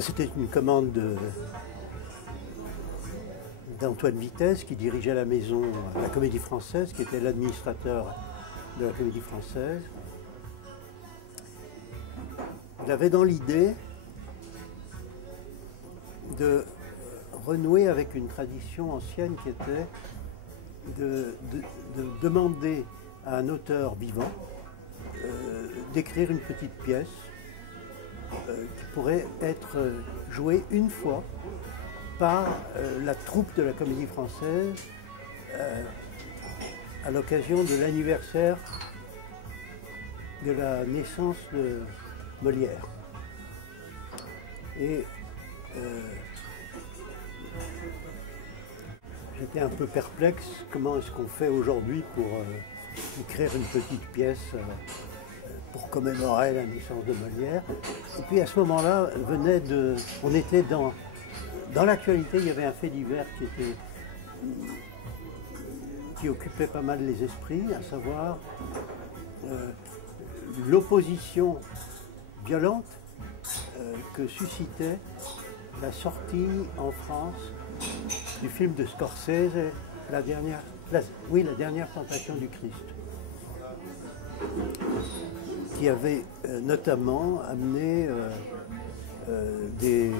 C'était une commande d'Antoine Vitesse qui dirigeait la maison, la Comédie Française, qui était l'administrateur de la Comédie Française. Il avait dans l'idée de renouer avec une tradition ancienne qui était de demander à un auteur vivant d'écrire une petite pièce qui pourrait être jouée une fois par la troupe de la Comédie Française à l'occasion de l'anniversaire de la naissance de Molière. Et j'étais un peu perplexe, comment est-ce qu'on fait aujourd'hui pour écrire une petite pièce pour commémorer la naissance de Molière. Et puis à ce moment-là, on était dans l'actualité, il y avait un fait divers qui occupait pas mal les esprits, à savoir l'opposition violente que suscitait la sortie en France du film de Scorsese, la dernière tentation du Christ, qui avait notamment amené des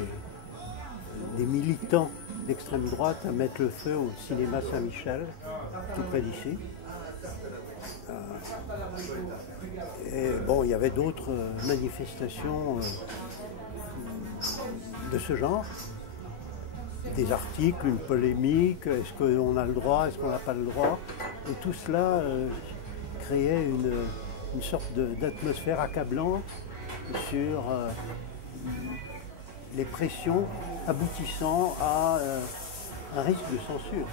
militants d'extrême droite à mettre le feu au cinéma Saint-Michel, tout près d'ici. Et bon, il y avait d'autres manifestations de ce genre, des articles, une polémique, est-ce qu'on a le droit, est-ce qu'on n'a pas le droit, et tout cela créait une sorte d'atmosphère accablante sur les pressions aboutissant à un risque de censure.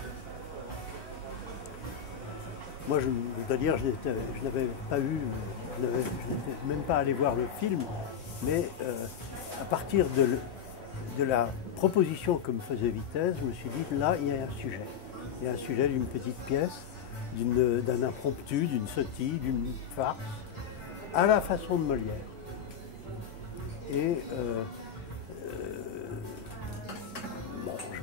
Moi, je dois dire, je n'avais pas eu, je n'étais même pas allé voir le film, mais à partir de la proposition que me faisait Vitesse, je me suis dit, là, il y a un sujet. Il y a un sujet d'une petite pièce, d'un impromptu, d'une sottille, d'une farce, à la façon de Molière. Et bon, je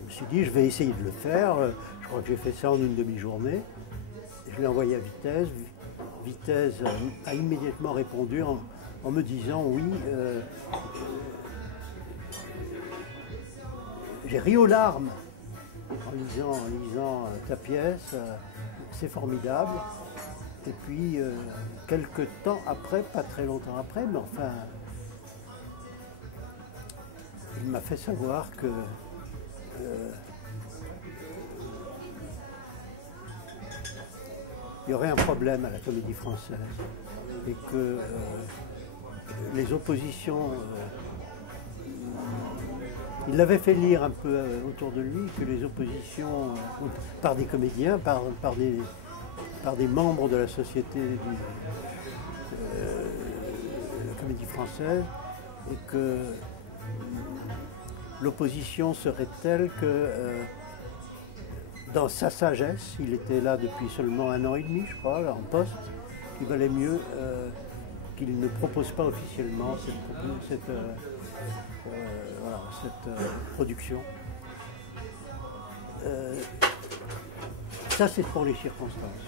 me suis dit, je vais essayer de le faire. Je crois que j'ai fait ça en une demi-journée. Je l'ai envoyé à Vitesse. Vitesse a immédiatement répondu en me disant oui. J'ai ri aux larmes en lisant ta pièce. C'est formidable. Et puis, quelques temps après, pas très longtemps après, mais enfin, il m'a fait savoir que il y aurait un problème à la Comédie Française et que les oppositions, il l'avait fait lire un peu autour de lui, que les oppositions par des comédiens, par des membres de la société de la Comédie Française, et que l'opposition serait telle que dans sa sagesse, il était là depuis seulement 1 an et demi, je crois, là, en poste, il valait mieux qu'il ne propose pas officiellement cette production. Ça, c'est pour les circonstances.